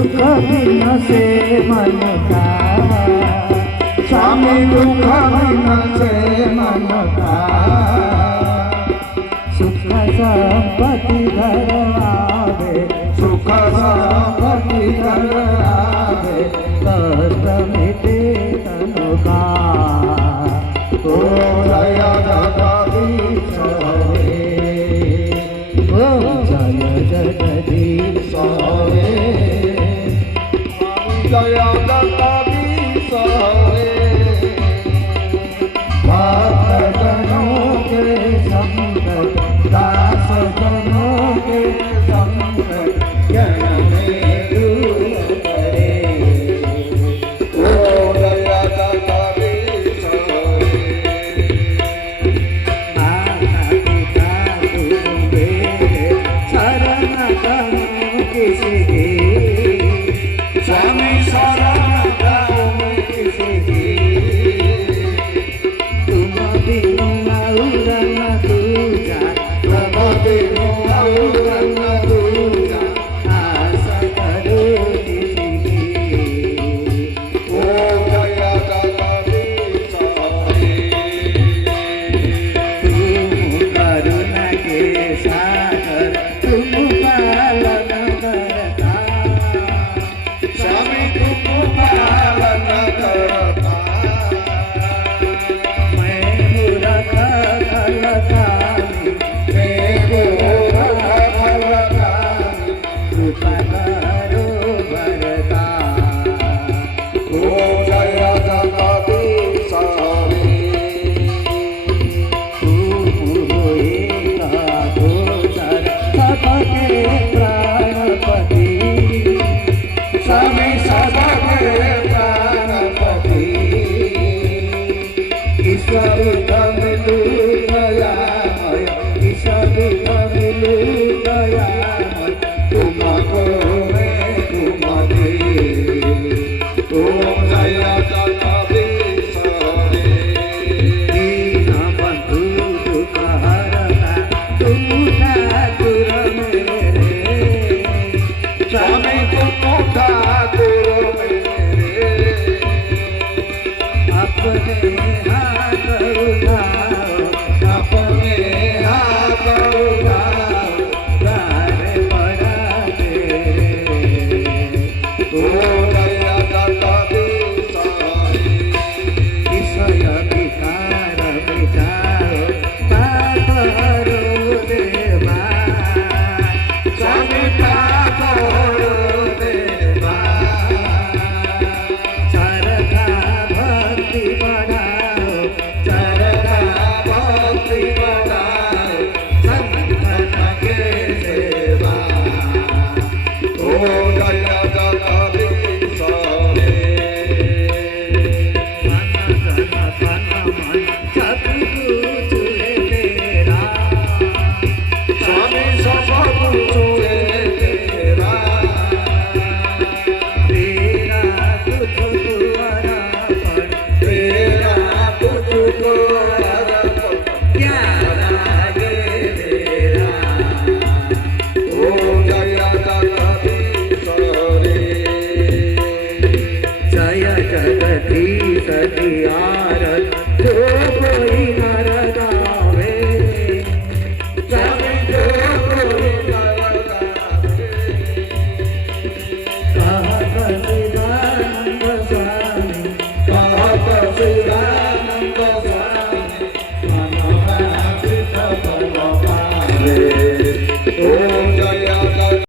कभी न से मन का स्वामी दुख न से मन का सुख संपत्ति घर आवे सुख संपत्ति घर आवे कष्ट मिटे तन का ओ जय जगदीश हरे ओ जय जगदीश हरे जय जगदीश हरे भक्त जनों के संकट दास जनों के संकट ज्ञान में दूर करे ओ जय जगदीश हरे माता पिता गुरु मेरे शरण करूं किसकी स्वामी शरण करूं किसकी तुम बिनु और न दूजा तुम बिनु और न दूजा आस करो किसकी ओ जय जगदीश तुम करुणा के सागर तुम पालन करता स्वामी तुम पालन करता मैं मूर्ख फलदानी मैं मूर्ख फलदानी कृपा करो भरता ओ जय जगदीश हरे तुम एक गोचर सबके प्राणपति स्वामी सबके प्राणपति ईश्वर तमिलु दयामय ईश्वर तमिलु दयामय तुमको मैं तुमके ओम जय जगदीश हरे दीन बंधु दुख हरता तुम ठाकुर मेरे स्वामी तुम ठाकुर मेरे अपने हाथ उठाओ अपने हाथ उठाओ द्वार बड़ा तेरे ओ जय जगदीश हरे विषय विकार मिटाओ पाप हरो देवा स्वामी पाप हरो देवा श्रद्धा भक्ति बढ़ाओ श्रद्धा भक्ति बढ़ाओ संतन के सेवा ओ जय जगदीश हरे मन धन तन मन सब कुछ है तेरा स्वामी सब कुछ है तेरा तेरा तुझको अर्पण तेरा तुझको अर्पण क्या लागे तेरा ओ जय जगदीश हरे जय जगदीश की आरत जो कोई नर गावे स्वामी जो कोई नर गावे कहत शिवानंद स्वामी कहत शिवानंद स्वामी मनोवांछित फल पावे ओ जय